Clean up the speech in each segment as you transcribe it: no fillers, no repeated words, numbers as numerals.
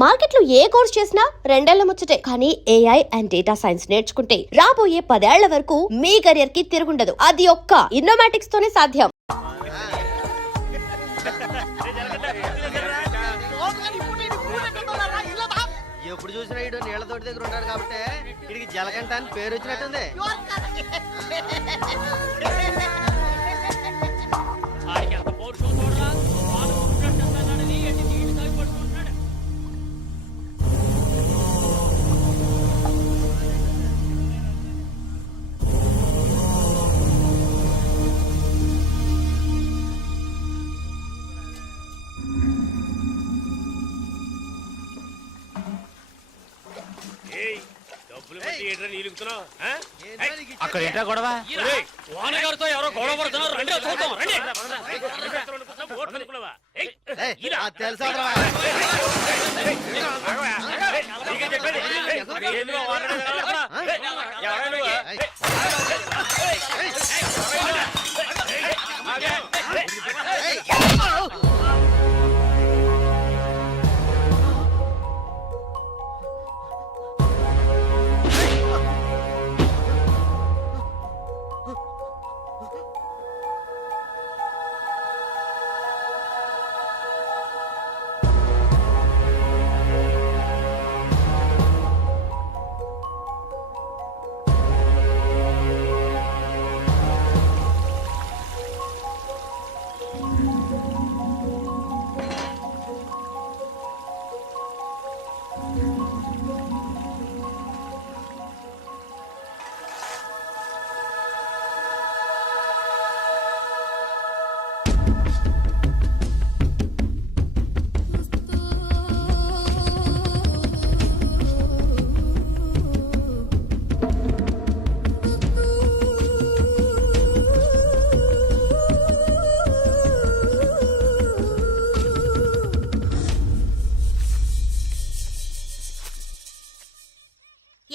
మార్కెట్లో ఏ కోర్స్ చేసినా రెండేళ్ల ముచ్చటే. కానీ ఏఐ అండ్ డేటా సైన్స్ నేర్చుకుంటే రాబోయే 10 ఏళ్ల వరకు మీ కెరియర్ కి తిరుగుండదు. అది ఒక్క ఇన్నోమాటిక్స్ తోనే సాధ్యం. ఎప్పుడు చూసినా ఇడు నీళ్ల తోటి దగ్గర ఉంటాడు కాబట్టి ఇడికి జలకంట అని పేరు వచ్చినట్టుంది. అక్కడ ఏంటా గొడవ? వానగారితో ఎవరో గొడవ పడుతున్నారు. రండి చూద్దాం. రండి. తెలుసా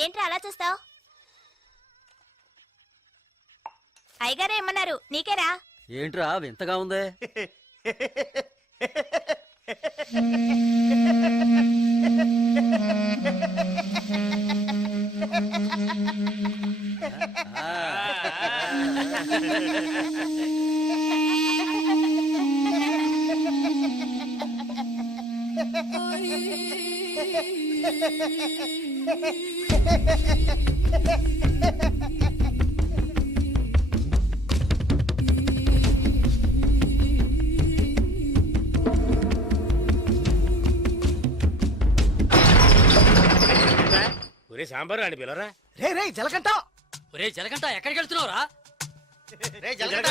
ఏంట్రా అలా చూస్తావు? అయ్యగారే ఏమన్నారు? నీకేరా? ఏంట్రా వింతగా ఉంది? ఒరే సాంబారు అని పిల్లరా. రే రే జలకంట. ఒరే జలకంట ఎక్కడికి వెళ్తున్నావురా? రే జలకంట.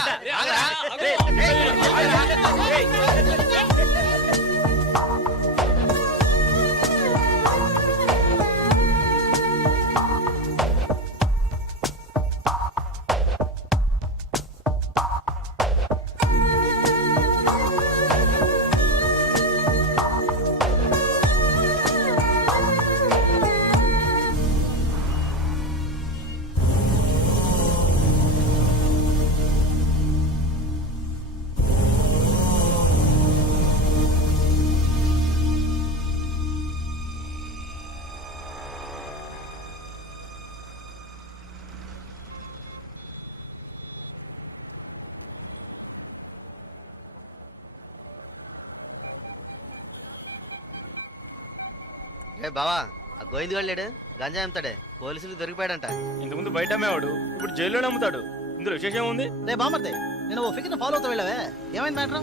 రే బావా, ఆ గోవింద్ వెళ్ళాడు గంజా అమ్ముతాడే, పోలీసులు దొరికిపోయాడంట. ఇంతకుముందు బయట అమ్మేవాడు, ఇప్పుడు జైల్లోనే అమ్ముతాడు. ఇందులో విశేషం ఏముంది? రే బామర్దే, నేను ఓ ఫిగర్ ఫాలో అవుతా వెళ్ళావే, ఏమైంది మ్యాటర్?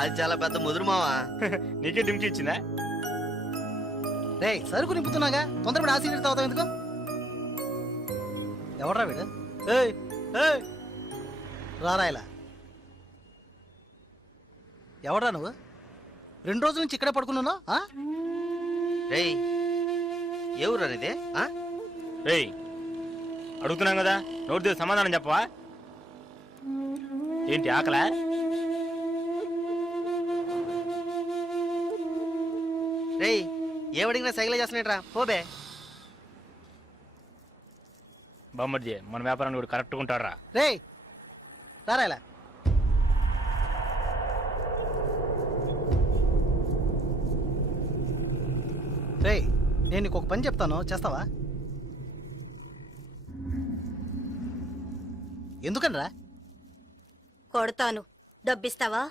అది చాలా పెద్ద ముదురు మావా. నీకే డిమ్కి ఇచ్చిందా? రే సరుకు నింపుతున్నాగా, తొందరపడి ఆ సీనియర్ తాగుతావు ఎందుకు? ఎవడ్రా వీడు? ఏయ్ ఏయ్ రారా ఇలా. ఎవడ్రా నువ్వు? 2 రోజుల నుంచి ఇక్కడే పడుకున్నావు? రేయ్ ఏ ఊరు అనేది? రేయ్ అడుగుతున్నాం కదా, నోటి దగ్గర సమాధానం చెప్పవా? ఏంటి ఆకలా? రేయ్ ఏమడిగినా సైకిల్ చేస్తున్నాట్రా, పోబే. బామ్మర్జీ మన వ్యాపారాన్ని కూడా కరెక్ట్గా ఉంటారా? రే రారా ఇలా. రేయ్ నేను నీకు ఒక పని చెప్తాను, చేస్తావా? ఎందుకనరా? కొడతాను, డబ్బిస్తావా?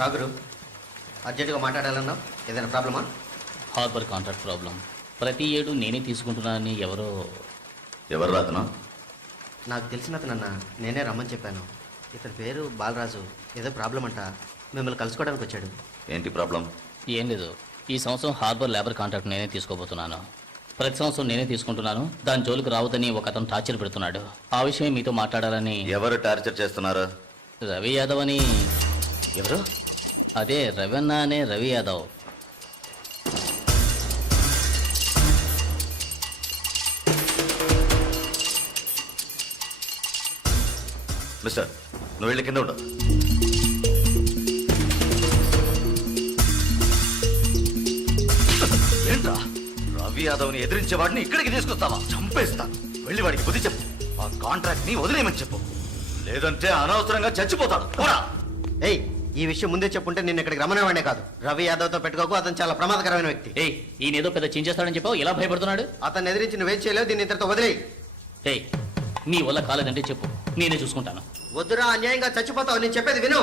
రాగురు, అర్జెంటుగా మాట్లాడాలన్నావు, ఏదైనా ప్రాబ్లమా? Harbour contract problem. ప్రతి ఏడు నేనే తీసుకుంటున్నానని ఎవరు రాతను? నాకు తెలిసిన అతనన్న, నేనే రమ్మని చెప్పాను. ఇతని పేరు బాలరాజు. ఏదో ప్రాబ్లం అంట, మిమ్మల్ని కలుసుకోవడానికి వచ్చాడు. ఏంటి ప్రాబ్లం? ఏం లేదు, ఈ సంవత్సరం హార్బర్ లేబర్ కాంట్రాక్ట్ నేనే తీసుకోబోతున్నాను. ప్రతి సంవత్సరం నేనే తీసుకుంటున్నాను. దాని జోలికి రావద్దని ఒక అతను టార్చర్ పెడుతున్నాడు. ఆ విషయం మీతో మాట్లాడాలని. ఎవరు టార్చర్ చేస్తున్నారు? రవి యాదవ్ అని. ఎవరు? అదే రవణ అనే రవి యాదవ్. మిస్టర్, నువ్వు వెళ్ళి కింద ఉండు. ఏంట్రా, రవి యాదవ్ని ఎదిరించేవాడిని ఇక్కడికి తీసుకొస్తావా? చంపేస్తాను. వెళ్ళి వాడికి బుద్ధి చెప్పు. ఆ కాంట్రాక్ట్ ని వదిలేయమని చెప్పు, లేదంటే అనవసరంగా చచ్చిపోతాడు. పోరా. ఏయ్, ఈ విషయం ముందే చెప్పుంటే నేను ఇక్కడికి రమ్మనేవాడే కాదు. రవి యాదవ్తో పెట్టుకోకు, అతను చాలా ప్రమాదకరమైన వ్యక్తి. ఏయ్, ఈయన ఏదో పెద్ద చించేస్తాడని చెప్పావు, ఎలా భయపడుతున్నాడు? అతన్ని ఎదిరించి నువ్వేం చేయలేవు, దీన్ని ఇతరుతో వదిలేయి. ఏయ్, నీ వల్ల కాలేదంటే చెప్పు, నేనే చూసుకుంటాను. వద్దురా, అన్యాయంగా చచ్చిపోతావు. నేను చెప్పేది విను.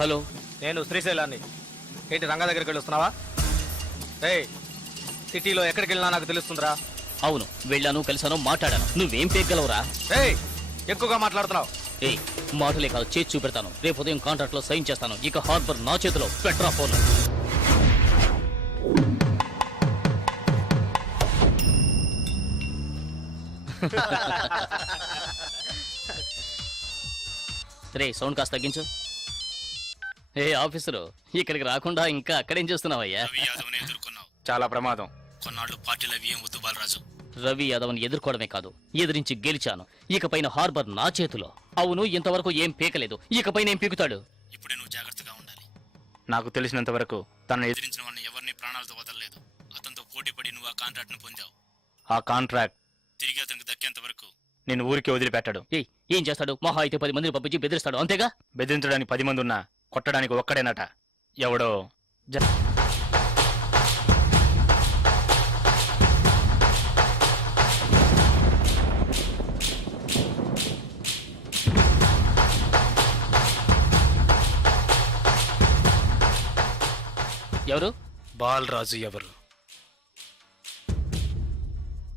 హలో, నేను శ్రీశైలాన్ని. ఏంటి రంగా దగ్గరికి వెళ్ళొస్తున్నావా? ఏయ్, సిటీలో ఎక్కడికి వెళ్ళినా నాకు తెలుస్తుందిరా. అవును, వెళ్ళాను, కలిసాను, మాట్లాడాను. నువ్వేం పేగలవురా? ఏయ్, ఎక్కువగా మాట్లాడుతున్నావు. ఏయ్, మాటలే కాదు, చేసి చూపెడతాను. రేపు ఉదయం కాంట్రాక్ట్ లో సైన్ చేస్తాను. ఇక హార్బర్ నా చేతిలో. Petra phone. రే, సౌండ్ కాస్త తగ్గించు. ఏ ఆఫీసరు, ఇక్కడికి రాకుండా ఇంకా అక్కడేం చేస్తున్నావయ్యా? చాలా ప్రమాదం. కొన్నాళ్ళు పార్టీలు అవి ఏం వద్దు బాలరాజు. రవి యాదవ్ని ఎదుర్కోవడమే కాదు, ఎదిరించి గెలిచాను. ఇకపైన హార్బర్ నా చేతిలో. అవును, ఇంతవరకు ఏం పీకలేదు, ఇకపైన ఏం పీకుతాడు? ఇప్పుడే నువ్వు జాగ్రత్తగా ఉండాలి. నాకు తెలిసినంత వరకు తనను ఎదిరించిన వాడిని ఎవరిని ప్రాణాలతో వదలలేదు. అతనితో పోటీ పడి నువ్వు ఆ కాంట్రాక్ట్ ను పొందావు. ఆ కాంట్రాక్ట్ తిరిగి అతనికి దక్కేంత వరకు నేను ఊరికి వదిలిపెట్టాడు. ఏం చేస్తాడు? మహా అయితే 10 మందిని పంపించి బెదిరిస్తాడు, అంతేగా? బెదిరించడానికి 10 మంది ఉన్నా కొట్టడానికి ఒక్కడేనట. ఎవడో ఎవరు? బాలరాజు ఎవరు?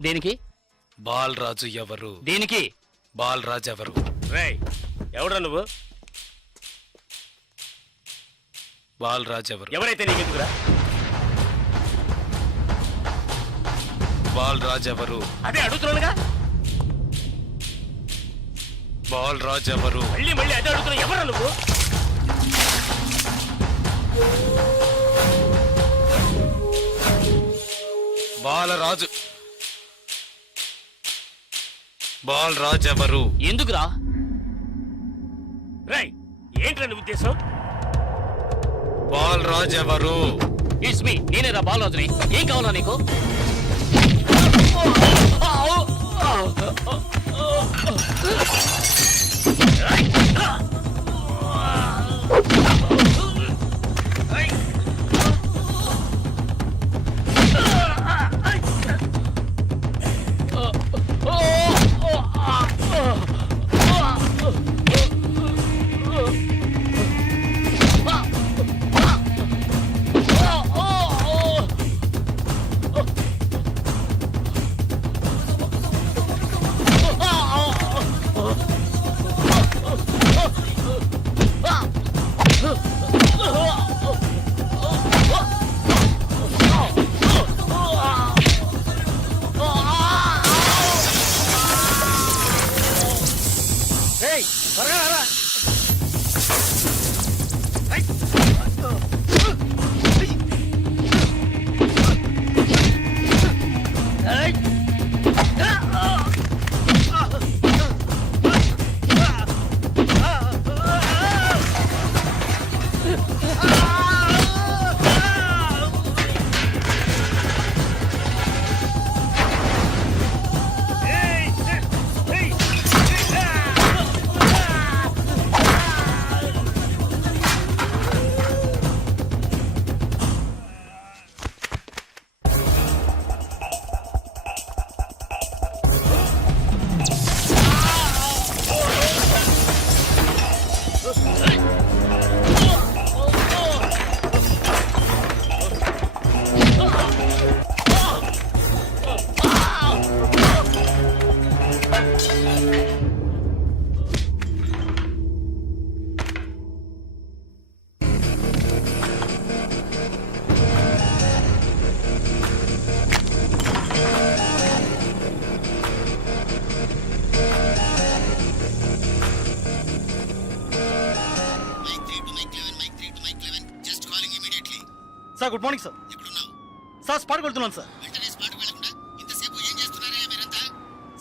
దేనికి? బాలరాజు ఎవరు? దేనికి? బాలరాజు ఎవరు? రేయ్, ఎవడ్రా నువ్వు? బాలరాజు ఎవరు? ఎవరైతే నీకెందుకురా? బాలరాజు ఎవరు? అదే అడుగుతున్నానుగా. బాలరాజు ఎవరు? మళ్ళీ మళ్ళీ అదే అడుగుతున్నా. ఎవరా నువ్వు? బాలరాజు. బాలరాజు ఎవరు? ఎందుకురా? రేయ్, ఏంట్రా నీ ఉద్దేశం? బాలరాజు ఎవరు? ఇట్స్ మీ, నేనేరా బాలరాజుని. ఏం కావాలా నీకు? Sir good morning sir. Sir స్పాట్కి వెళ్తున్నాను సార్.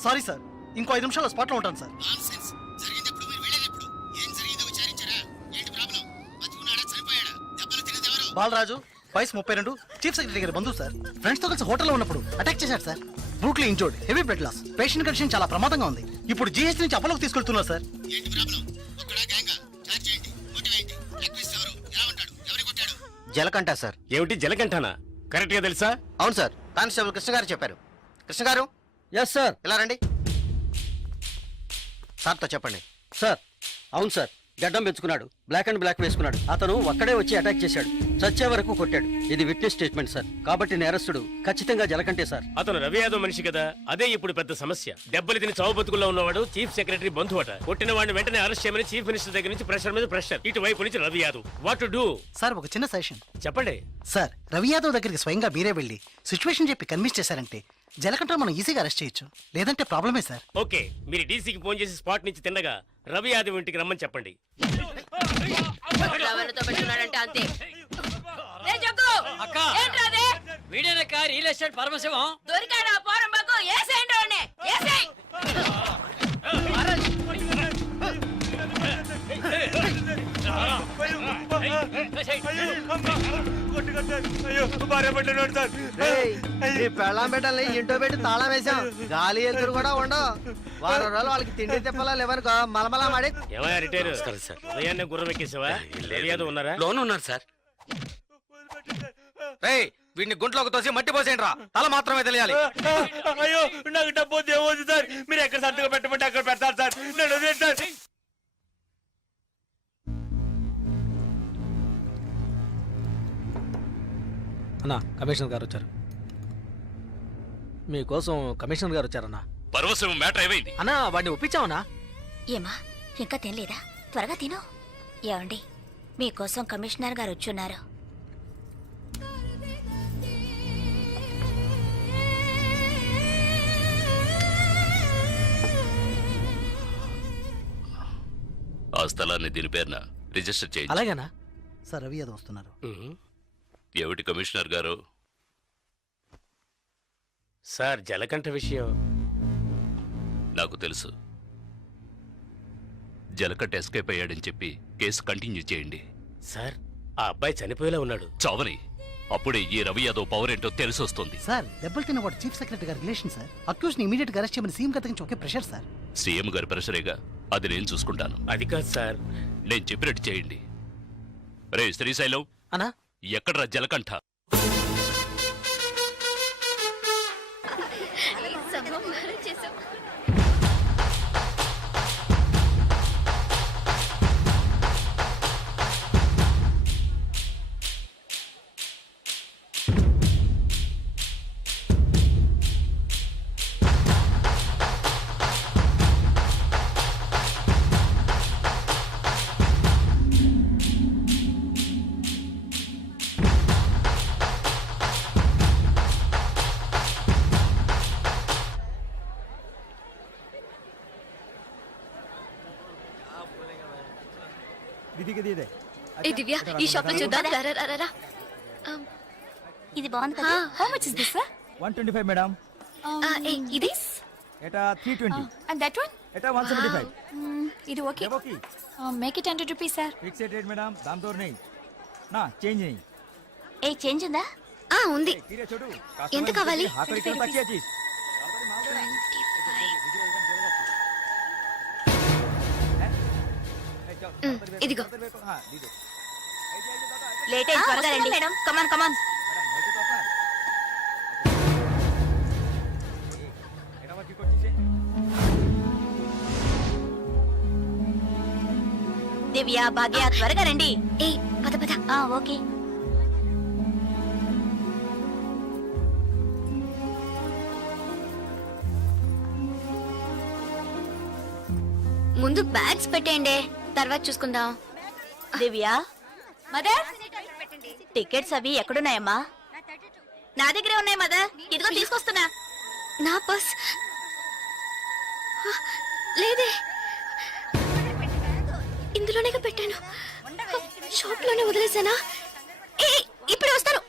సారీ సార్, ఇంకో 5 నిమిషాల్లో స్పాట్లో ఉంటాను సార్. బాలరాజు వయసు 32, చీఫ్ సెక్రటరీ గారి బంధువు సార్. ఫ్రెండ్స్ తో కలిసి హోటల్లో ఉన్నప్పుడు అటాక్ చేశారు sir. Brutally injured, heavy blood loss, patient condition చాలా ప్రమాదంగా ఉంది. ఇప్పుడు జీహెచ్ నుంచి అపోలోకి తీసుకెళ్తున్నారు సార్. జలకంట సార్. ఏమిటి జలకంఠానా? కరెక్ట్ గా తెలుసా? అవును సార్, కానిస్టేబుల్ కృష్ణ గారు చెప్పారు. కృష్ణ గారు ఎస్ సార్. ఇలా రండి. సార్తో చెప్పండి. సార్ అవును సార్, గడ్డం పెంచుకున్నాడు, బ్లాక్ అండ్ బ్లాక్ వేసుకున్నాడు. అతను ఒక్కడే వచ్చి అటాక్ చేశాడు, చచ్చే వరకు కొట్టాడు. ఇది విట్నెస్ స్టేట్మెంట్ సార్, కాబట్టి నేరస్తుడు ఖచ్చితంగా జలకంటే సార్. అతను రవి యాదవ్ మనిషి కదా, అదే ఇప్పుడు పెద్ద సమస్య. దెబ్బలు తిని చావు బతుకుల్లో ఉన్నవాడు చీఫ్ సెక్రటరీ బంధువు అట. కొట్టిన వాడిని వెంటనే అరెస్ట్ చేయమని చీఫ్ మినిస్టర్ దగ్గర నుంచి ప్రెషర్ మీద ప్రెషర్. ఇటువైపు నుంచి Ravi Yadav. What to do? Sir ఒక చిన్న సజెషన్ చెప్పండి. సార్. రవి యాదవ్ దగ్గరికి స్వయంగా మీరే వెళ్ళి సిచ్యువేషన్ చెప్పి కన్విన్స్ చేశారంటే జలకంట మనం ఈజీగా అరెస్ట్ చేయొచ్చు. లేదంటే ప్రాబ్లమే సార్. ఓకే, మీరు డీసీకి ఫోన్ చేసి స్పాట్ నుంచి తిన్నగా రవి యాదవ్ ఇంటికి రమ్మని చెప్పండి. అంతే. అక్క వీడేనక్క రియల్ ఎస్టేట్ పరమశివం. దొరికాడా పోరంబాకు? ఏసేయండి వాడిని, ఏసేయ్. పెళ్ళాం పెట్టాలి, ఇంటో పెట్టి తాళం వేసాం. గాలి ఎదురు కూడా ఉండవు. వారం రోజులు వాళ్ళకి తిండి తిప్పలా లేవనుకో మలమలా మాడి. ఏమయ్యా రిటైర్ సార్, ఉదయాన్నే గుర్రం ఎక్కేసావా? రవి యాదవ్ ఉన్నారా? లోన్ ఉన్నారు సార్. రేయ్ వీడిని గుంట్లోకి తోసి మట్టి పోసేయండి రా, తల మాత్రమే తెలియాలి. అయ్యో నాకు డబ్బు దేవోదు సార్, మీరు ఎక్కడ సర్దుగా పెట్టమంటే అక్కడ పెడతారు సార్. నేను వదిలేను సార్. అన్నా కమిషనర్ గారు వచ్చారు. మీకోసం కమిషనర్ గారు వచ్చారన్నా. పరవశం మ్యాటర్ ఏమైంది? అన్నా వాడిని ఒప్పించావనా? ఏమా ఇంకా తినలేదా? త్వరగా తిను. ఏమండి, మీకోసం కమిషనర్ గారు వచ్చున్నారు. ఆ స్థలాన్ని దీని పేరున రిజిస్టర్ చేయండి. అలాగేనా? సార్ రవి యాదవ్ వస్తున్నారు. ఏమిటి కమిషనర్ గారు? సార్ జలకంఠ విషయం నాకు తెలుసు. జలకట్ట ఎస్కేప్ అయ్యాడని చెప్పి కేసు కంటిన్యూ చేయండి. సార్, ఆ అబ్బాయి చనిపోయేలా ఉన్నాడు. చావని అప్పుడే ఈ రవి యాదవ్ పవర్ ఏంటో తెలిసి వస్తుంది. సార్ దెబ్బలు తిన్నవాడు చీఫ్ సెక్రటరీ గారి రిలేషన్ సార్. అక్యూజ్ ని ఇమీడియట్ గా అరెస్ట్ చేయమని సీఎం గారి నుంచి ఒకే ప్రెషర్ సార్. సీఎం గారి ప్రెషరేగా, అది నేను చూసుకుంటాను. అది కాదు సార్. నేను చెప్పినట్టు చేయండి. రే శ్రీశైలం, అన్నా ఎక్కడ్రా జలకంఠ? ఏ దివ్య, ఈ షాప్ లో చూద్దాం. ఇది బాగుంది కదా. How much is this sir? 125 madam. ఇది ఎటా 320. అండ్ దట్ వన్ ఎటా 175. ఇది okay. Okay make it 100 rupees sir. Fixed rate madam, దామ్ తోర్ नहीं నా చేంజ్ नहीं. ఏ చేంజ్ ఉందా? ఉంది. తీరే చూడు. ఎంత కావాలి? ఆఖరి కిలో తక్కువ చీజ్. ఇదిగో. हां दीजिए. లేట్ అయ్యి త్వరగా రండి మేడం. కమాన్ కమాన్. దివ్య, భాగ్య త్వరగా రండి. ఏ పద పద. ఓకే. ముందు బ్యాగ్స్ పెట్టేయండి, తర్వాత చూసుకుందాం. దివ్య, మదర్ టికెట్స్ అవి ఎక్కడున్నాయమ్మా? నా దగ్గరే ఉన్నాయి మదర్. ఇదిగో తీసుకొస్తున్నా. నా పర్స్ లేదే. ఇందులోనే పెట్టాను. షాప్ లోనే వదిలేసానా? ఇప్పుడు వస్తాను.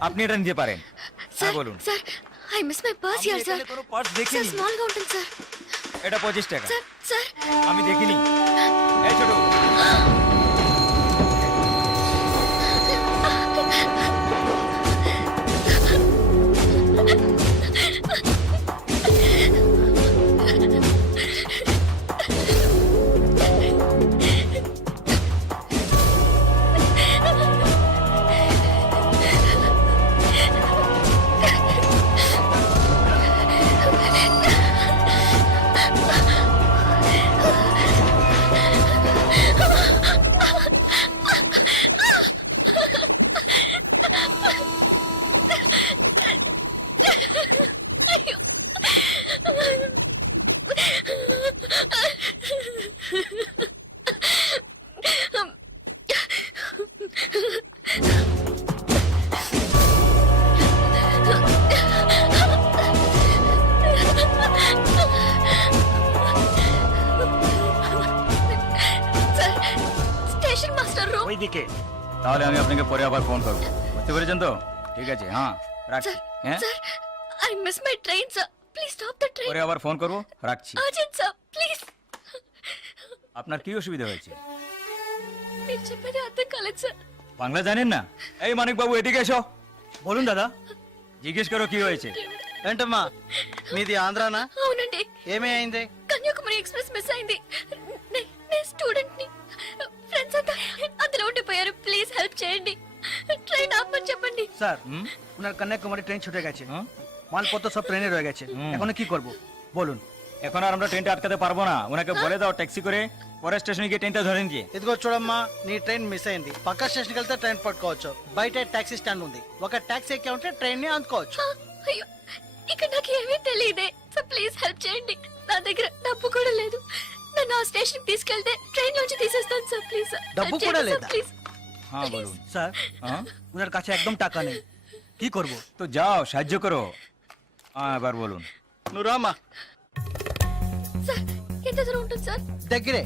আপনি এটা নিতে পারেন স্যার বলুন sir I miss my purse here sir কোনো পার্স স্যার দেখিনি স্মল గా ఉంటుంది স্যার এটা 25 টাকা স্যার স্যার আমি দেখিনি এই ছোট স্যার স্টেশন মাস্টার রুম ওইদিকে তাহলে আমি আপনাকে পরে আবার ফোন করব বুঝতে পেরেছেন তো ঠিক আছে হ্যাঁ রাখছি হ্যাঁ sir I miss my train sir please stop the train পরে আবার ফোন করব রাখছি আর্জেন্ট স্যার প্লিজ আপনার কি অসুবিধা হয়েছে మీరు చెప్పేది అర్థం కాలేదు సార్ বাংলা জানেন না এই মানিক বাবু এদিকে এসো বলুন দাদা জিজ্ঞেস করো কি হয়েছে ఏంటమ్మా మీది ఆంధ్రానా అవునండి ఏమీ అయింది కన్యాకుమారి ఎక్స్ప్రెస్ మిస్ అయింది నేను స్టూడెంట్ ని ఫ్రెండ్స్ అంతా అందులో ఉండిపోయారు ప్లీజ్ హెల్ప్ చేయండి ট্রেন ఆపమని చెప్పండి স্যার ওনার কন্যাকুমারী ট্রেন ছুটে গেছে মালপত্র সব ট্রেনে রয়ে গেছে এখন কি করব বলুন এখন আর আমরা ট্রেনটা আটকাতে পারবো না ওনাকে বলে দাও ট্যাক্সি করে পরের స్టేషన్కి గিয়ে ట్రైన్টা ধরে নিয়ে ఇదిగో చూడమ్మా నీ ట్రైన్ మిస్ అయింది పక్క స్టేషన్కి వెళ్తే ట్రైన్ పట్టుకోవచ్చు బయట టాక్సీ స్టాండ్ ఉంది ఒక టాక్సీ ఎక్కి ఉంటే ట్రైన్ ని అందుకోవచ్చు అయ్యో ఇక్కడ నాకు ఏమీ తెలియదే సో ప్లీజ్ హెల్ప్ చేయండి నా దగ్గర డబ్బు కూడా లేదు నన్ను ఆ స్టేషన్ తీసుకెళ్తే ట్రైన్ నుంచి తీసేస్తాను సార్ ప్లీజ్ డబ్బు కూడా లేదా? ప్లీజ్ হ্যাঁ বলুন স্যার হ্যাঁ ওনার কাছে একদম টাকা নেই কি করব তো যাও সাহায্য করো হ্যাঁ এবার বলুন నువ్వు రామా సార్ ఎంత దూరం ఉంటుంది సార్ దగ్గరే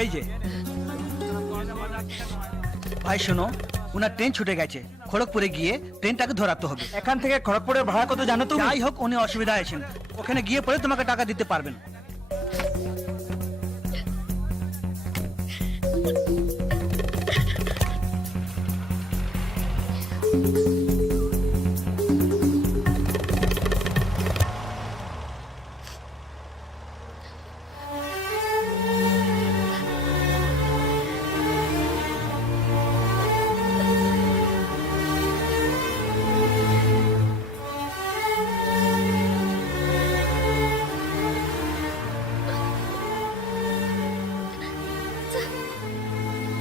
এই যে ভাই শোনো ওনার ট্রেন ছুটে গেছে খড়গপুরে গিয়ে ট্রেনটাকে ধরাতে হবে এখান থেকে খড়গপুরের ভাড়া কত জানো তুমি যাই হোক উনি অসুবিধা আছেন ওখানে গিয়ে পরে তোমাকে টাকা দিতে পারবেন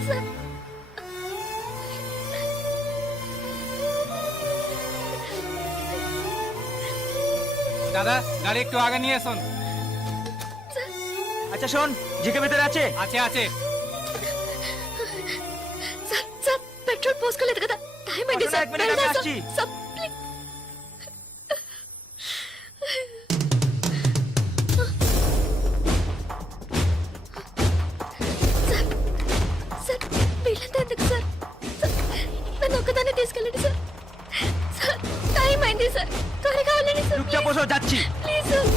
సార్ দাদা গাড়ি একটু আগে নিয়ে আসুন আচ্ছা শোন জিকে ভিতরে আছে আছে আছে సార్ సార్ పెట్రోల్ పోసుకోలేదు కదా టైం అయింది సార్ ఒక మినిట్ వెళ్దాం సార్. వచ్చి. Sir, please. సార్, సార్, వీళ్ళంతా ఎందుకు సార్? సార్, నన్ను ఒక్కదాన్ని తీసుకెళ్ళండి సార్. సార్, టైం అయింది సార్. త్వరగా వెళ్ళండి సార్, চুপচাপ ప్లీజ్. বসো যাচ্ছি ప్లీజ్ సార్.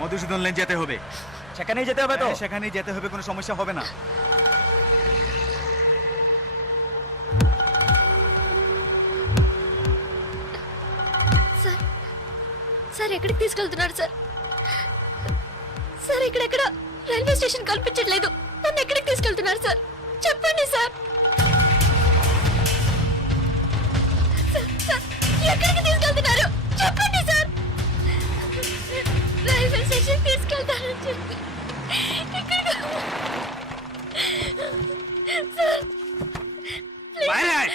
মধুসূদন লেন যেতে হবে সেখানেই যেতে হবে তো সেখানেই যেতে হবে কোনো সমস্যা হবে না సార్ సార్ ఎక్కడికి తీసుకెళ్తున్నారు సార్ సార్ ఇక్కడెక్కడ రైల్వే స్టేషన్ కనిపించట్లేదు నన్ను ఎక్కడికి తీసుకెళ్తున్నారు సార్ చెప్పండి సార్ సార్, సార్, ఎక్కడికి తీసుకెళ్తున్నారు చెప్పండి సార్ రైల్వే స్టేషన్ తీసుకెళ్తారని చెప్పి ఎక్కడికి సార్ বাইরে আয়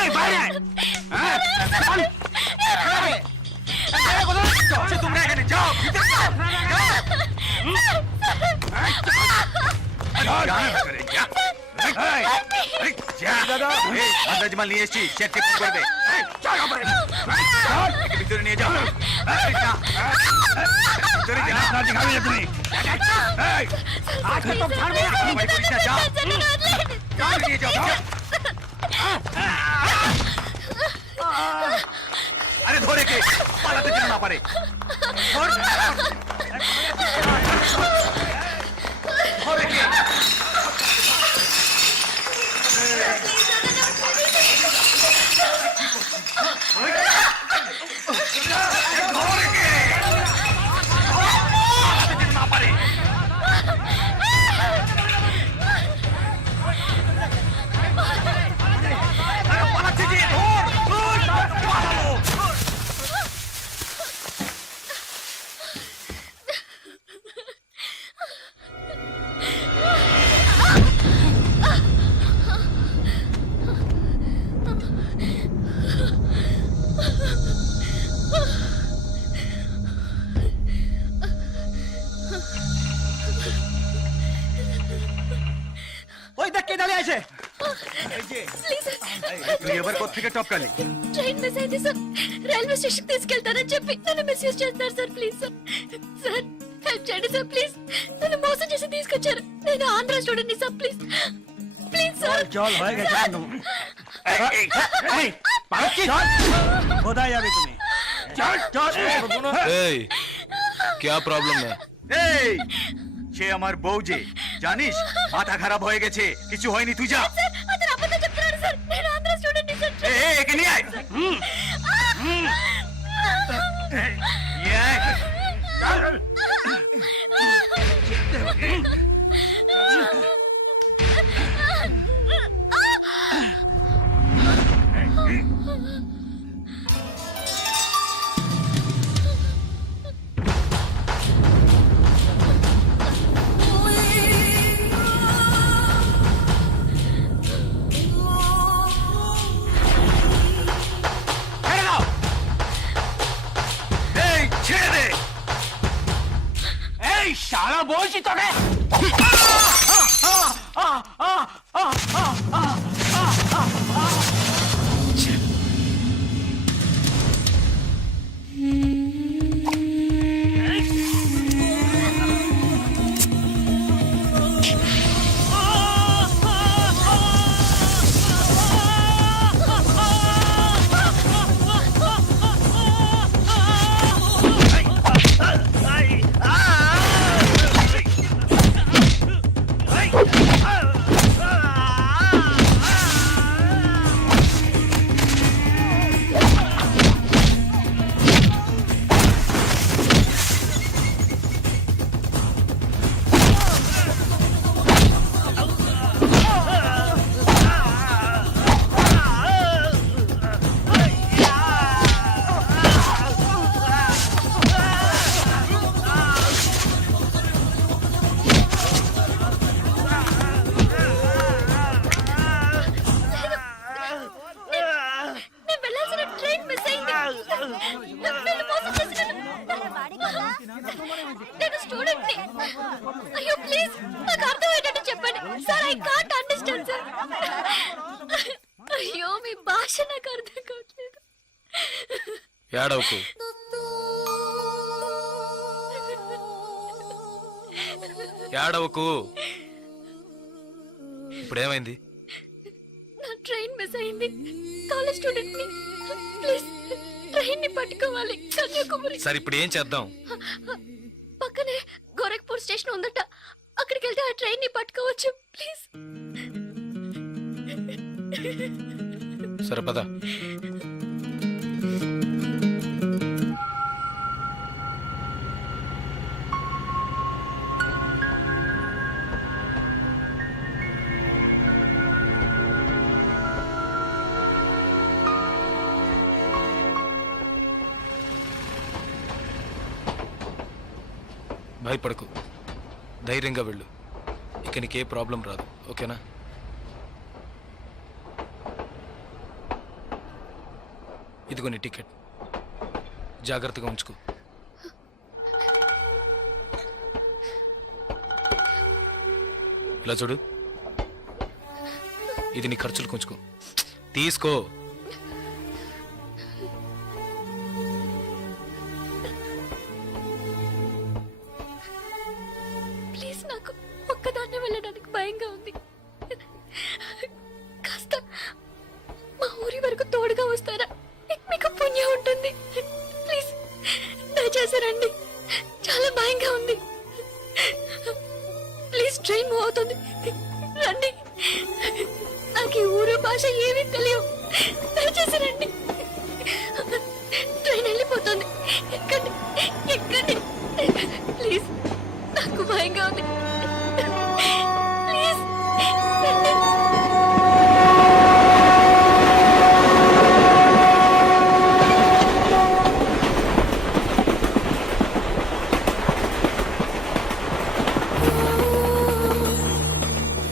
এই বাইরে আয় হ্যাঁ চল তোমরা এখানে যাও ভিতরে যাও নিয়ে এসছি চেক করবে ভিতরে নিয়ে যাও তুমি নিয়ে যাও আরে ধরে কে পালাতে যেন না পারে ধরে কে ওই দেখ কে দাঁড়িয়ে আছে তুই এবার কোথেকে টপকালি ట్రైన్ మిస్ అయింది సార్ రైల్వే స్టేషన్ తీసుకెళ్తానని చెప్పి నన్ను మిస్యూజ్ చేస్తున్నారు sir please sir sir help చేయండి సార్ ప్లీజ్ నన్ను మోసం చేసి తీసుకొచ్చారు నేను Andhra student sir please please sir চল হয়ে গেছে কোথায় যাবে তুমি क्या प्रॉब्लम है সে আমার বউ যে জানিস মাথা খারাপ হয়ে গেছে কিছু হয়নি তুই যা సార్ అతను అబద్ధం చెప్తున్నాడు సార్ నేను ఆంధ్ర స్టూడెంట్ సార్ একে নিয়ে আয় নিয়ে আয় শালা বলছি তোকে నేను స్టూడెంట్ ని అయ్యో ప్లీజ్ నాకు అర్థమయ్యేటట్టు చెప్పండి sir I can't understand sir అయ్యో మీ భాష నాకు అర్థం కావట్లేదు ఏడవకు ఏడవకు ఇప్పుడేమైంది నా ట్రైన్ మిస్ అయింది కాలేజ్ స్టూడెంట్ ని ప్లీజ్ ట్రైన్ ని పట్టుకోవాలి కన్యాకుమారి సరే ఇప్పుడు ఏం చేద్దాం పక్కనే గోరఖ్పూర్ స్టేషన్ ఉందట అక్కడికి వెళ్తే ఆ ట్రైన్ ని పట్టుకోవచ్చు ప్లీజ్ సరే పద భయపడకు ధైర్యంగా వెళ్ళు ఇక నీకే ప్రాబ్లం రాదు ఓకేనా ఇదిగో నీ టికెట్ జాగ్రత్తగా ఉంచుకో ఇలా చూడు, ఇది నీ ఖర్చులు కొంచుకో, తీసుకో. ప్లీజ్, నాకు ఒక్కదాన్నే వెళ్ళడానికి భయంగా ఉంది. కాస్త మా ఊరి వరకు తోడుగా వస్తారా? మీకు పుణ్యం ఉంటుంది. ప్లీజ్ దయచేసి రండి, చాలా భయంగా ఉంది. ప్లీజ్, ట్రైన్ మూవ్ అవుతుంది, రండి. నాకు ఈ ఊరు భాష ఏమీ తెలియవు.